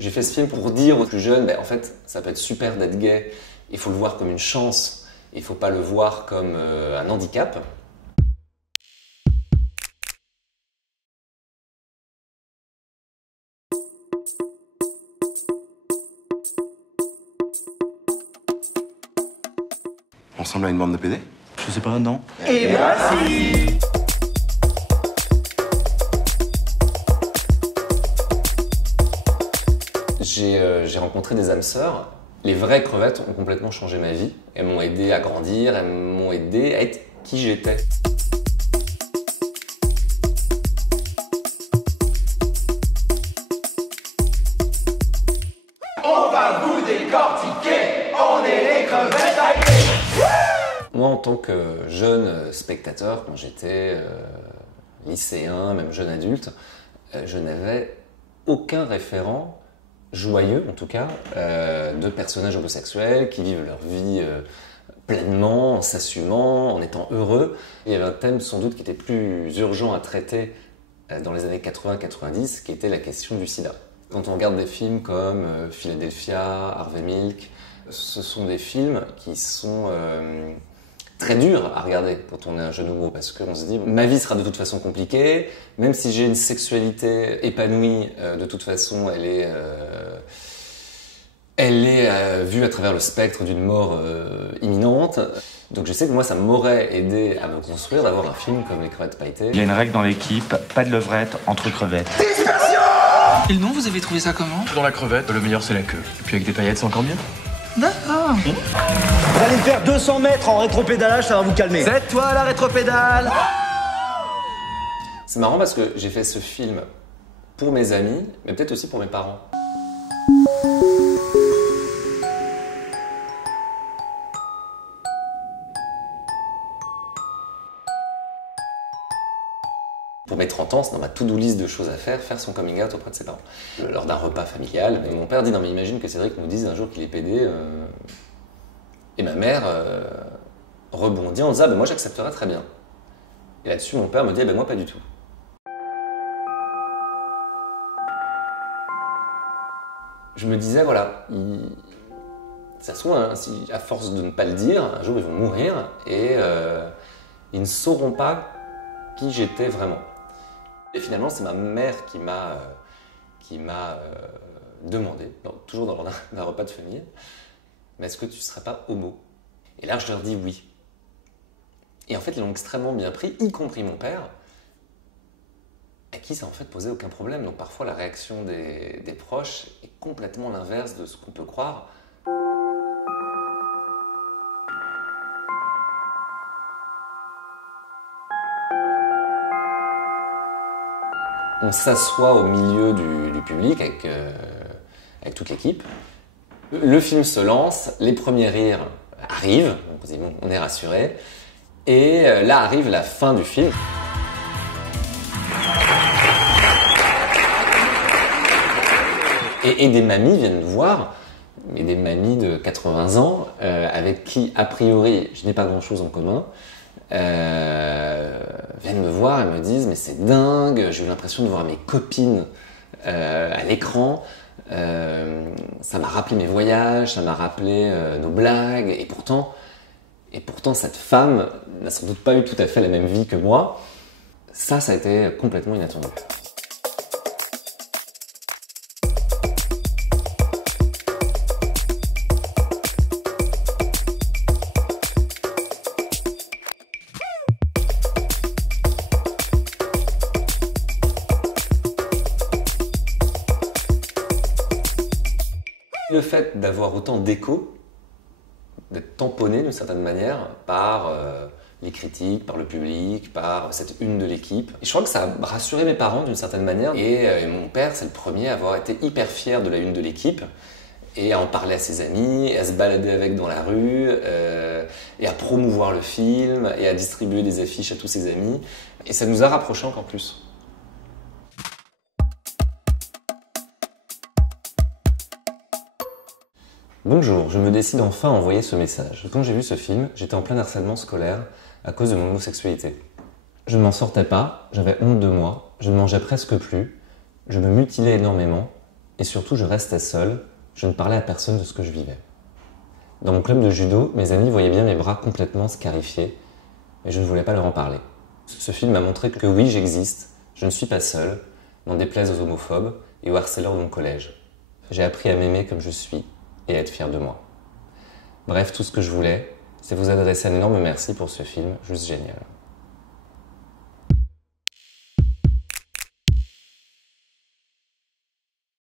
J'ai fait ce film pour dire aux plus jeunes, ben, en fait, ça peut être super d'être gay, il faut le voir comme une chance, il ne faut pas le voir comme un handicap. On ressemble à une bande de PD? Je sais pas, non. Et voici. J'ai rencontré des âmes sœurs. Les vraies crevettes ont complètement changé ma vie. Elles m'ont aidé à grandir, elles m'ont aidé à être qui j'étais. On va vous décortiquer. On est les crevettes hypées. Moi, en tant que jeune spectateur, quand j'étais lycéen, même jeune adulte, je n'avais aucun référent joyeux, en tout cas, de personnages homosexuels qui vivent leur vie pleinement, en s'assumant, en étant heureux. Il y avait un thème sans doute qui était plus urgent à traiter dans les années 80-90, qui était la question du sida. Quand on regarde des films comme Philadelphia, Harvey Milk, ce sont des films qui sont très durs à regarder quand on est un jeune homo, parce qu'on se dit ma vie sera de toute façon compliquée, même si j'ai une sexualité épanouie, de toute façon elle est vue à travers le spectre d'une mort imminente. Donc je sais que moi ça m'aurait aidé à me construire d'avoir un film comme Les Crevettes Pailletées. Il y a une règle dans l'équipe, pas de levrette entre crevettes. Et le nom, vous avez trouvé ça comment? Dans la crevette, le meilleur c'est la queue. Et puis avec des paillettes, c'est encore mieux. D'accord. Vous allez me faire 200 mètres en rétropédalage, ça va vous calmer. C'est toi la rétropédale. C'est marrant parce que j'ai fait ce film pour mes amis, mais peut-être aussi pour mes parents. Pour mes 30 ans, c'est dans ma to-do list de choses à faire son coming out auprès de ses parents. Lors d'un repas familial, et mon père dit « Non mais imagine que Cédric nous dise un jour qu'il est pédé. » Et ma mère rebondit en disant « Ah ben moi j'accepterais très bien. » Et là-dessus mon père me dit « Ah ben moi pas du tout. » Je me disais voilà, ça se trouve, hein, si, à force de ne pas le dire, un jour ils vont mourir et ils ne sauront pas qui j'étais vraiment. Et finalement, c'est ma mère qui m'a demandé, toujours dans un repas de famille, mais est-ce que tu ne serais pas homo? Et là, je leur dis oui. Et en fait, ils l'ont extrêmement bien pris, y compris mon père, à qui ça en fait posait aucun problème. Donc parfois, la réaction des proches est complètement l'inverse de ce qu'on peut croire. On s'assoit au milieu du public avec toute l'équipe. Le film se lance, les premiers rires arrivent, on se dit bon, on est rassuré. Et là arrive la fin du film. Et des mamies viennent nous voir, et des mamies de 80 ans, avec qui, a priori, je n'ai pas grand-chose en commun, viennent me voir et me disent mais c'est dingue, j'ai eu l'impression de voir mes copines à l'écran, ça m'a rappelé mes voyages, ça m'a rappelé nos blagues, et pourtant cette femme n'a sans doute pas eu tout à fait la même vie que moi. Ça a été complètement inattendu. Le fait d'avoir autant d'écho, d'être tamponné d'une certaine manière par les critiques, par le public, par cette une de l'équipe. Et je crois que ça a rassuré mes parents d'une certaine manière. Et mon père, c'est le premier à avoir été hyper fier de la une de l'équipe et à en parler à ses amis, et à se balader avec dans la rue, et à promouvoir le film, et à distribuer des affiches à tous ses amis. Et ça nous a rapprochés encore plus. Bonjour, je me décide enfin à envoyer ce message. Quand j'ai vu ce film, j'étais en plein harcèlement scolaire à cause de mon homosexualité. Je ne m'en sortais pas, j'avais honte de moi, je ne mangeais presque plus, je me mutilais énormément, et surtout je restais seul, je ne parlais à personne de ce que je vivais. Dans mon club de judo, mes amis voyaient bien mes bras complètement scarifiés, mais je ne voulais pas leur en parler. Ce film m'a montré que oui, j'existe, je ne suis pas seul, n'en déplaise aux homophobes et aux harceleurs de mon collège. J'ai appris à m'aimer comme je suis et à être fier de moi. Bref, tout ce que je voulais, c'est vous adresser un énorme merci pour ce film juste génial.